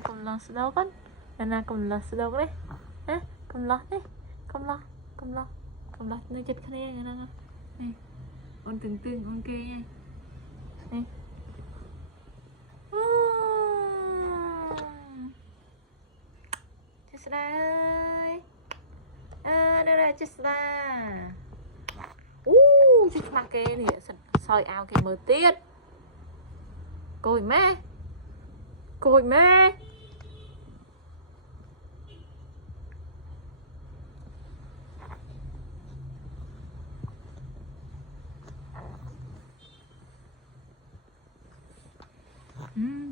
cầm lọ sữa đâu con nè cầm lọ sữa đâu đấy nè cầm lọ đấy cầm lọ nơi chật cái này nè ôn từng ôn kê nha nè Chesla ơi đây là Chesla Chesla kê thì soi ao kê mờ tiết côi mẹ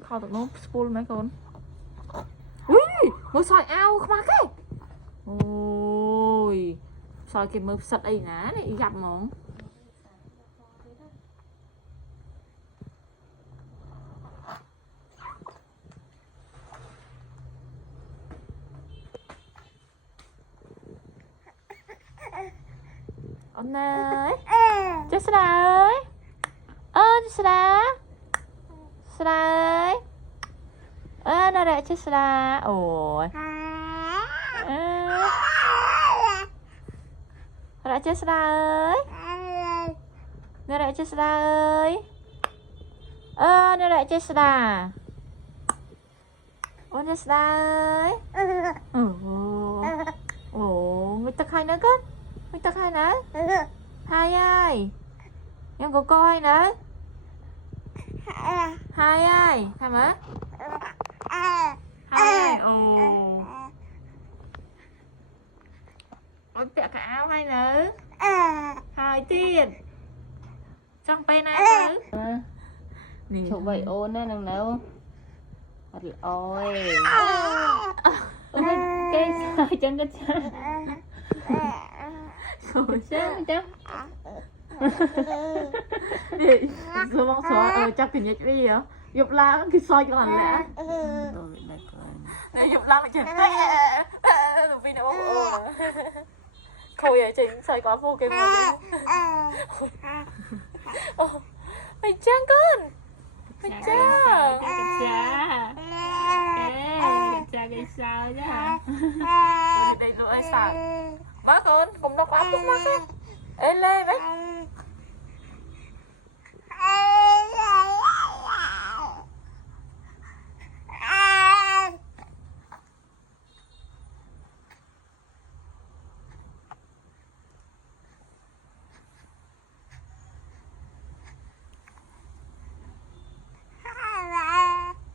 kho tụi nó spool mấy con ui mới soi ao không cái ôi soi cái mờ sạch ấy ná này gặp món ông ơi Chesla ơi Chesla ơi nó lại Chesla ôi nó lại Chesla ơi nó lại Chesla ơi nó lại Chesla Chesla ơi người ta khai nữa cơ người ta khai nữa hai ai em có coi nữa hai ai hai má hai ôi tẹo cả áo hay nữa hai tiền trong bên này chụp vậy ôn nè đừng đâu ôi cái sao chân cái chân rồi chân chân đi số bóng số chắc thì nhớ đi hả dục la cái soi cho lành lẽ này dục la mà chừng vì nó khôi vậy chị soi có vô cái mồm mày trang con mày trang cái sao nhá đây rồi sao má con cùng nó quá má con ê lê đấy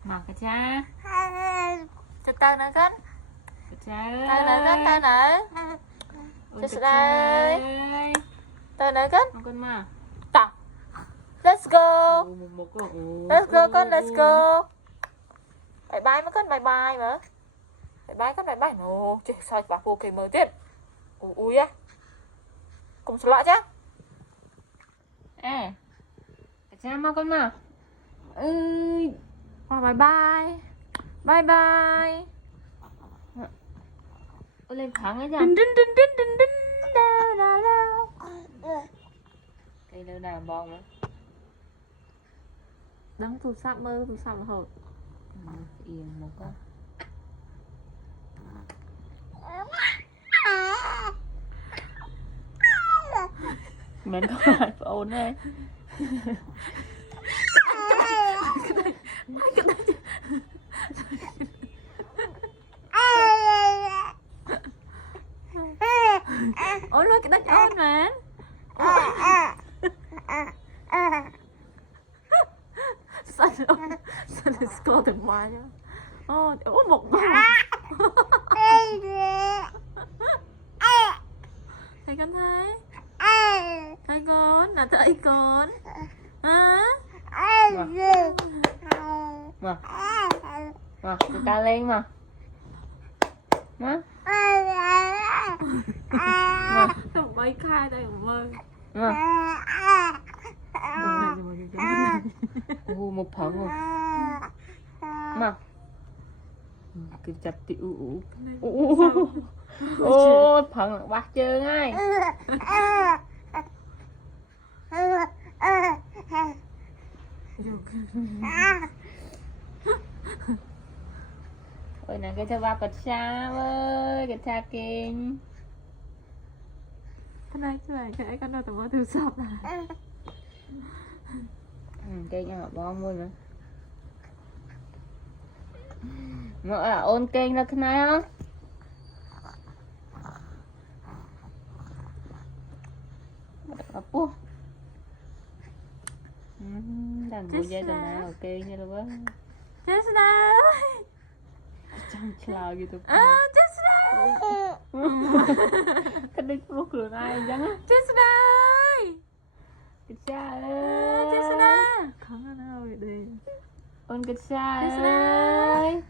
mặc cái cha cho tao nữa con cha tao nữa con tao nữa Chesla ơi tao nữa con mà tao let's go con let's go bye bye mà con bye bye mà bye con no chứ sao bà vô cái mờ tiết ui á cùng sửa lại chứ ê cha mà con mà bye bye lên thẳng ấy chứ đinh đau cây đâu nào bong nữa đắng tụt sạp mơ tụt sạp hột yên một con mình có lại ổn đây ôi luôn cái đất ôn mà sao nó score từ ngoài nhá ôi một bà thấy con thấy con là thấy con hả mà tụi ta lên mà không bay khai đây mà ơi một phần rồi mà cái chặt tiểu ô phần bạc trơn ai Bữa nay cái cho ba cật xa ơi, cật xa kinh. Cái này chứ này, cái con đâu tụi nó từ sọp này. Kinh ở bom luôn nữa. Ngỡ là ôn kinh là cái này không? Apa? Đang ngồi dây tuần này ok nha luôn á. Chesna. Chẳng chào gitu. Chesna. Cái đích lúc luôn ai chẳng á. Chesna. Cái cha ơi. Chesna. Không nào đi. Ôn cái cha Chesna. ơi.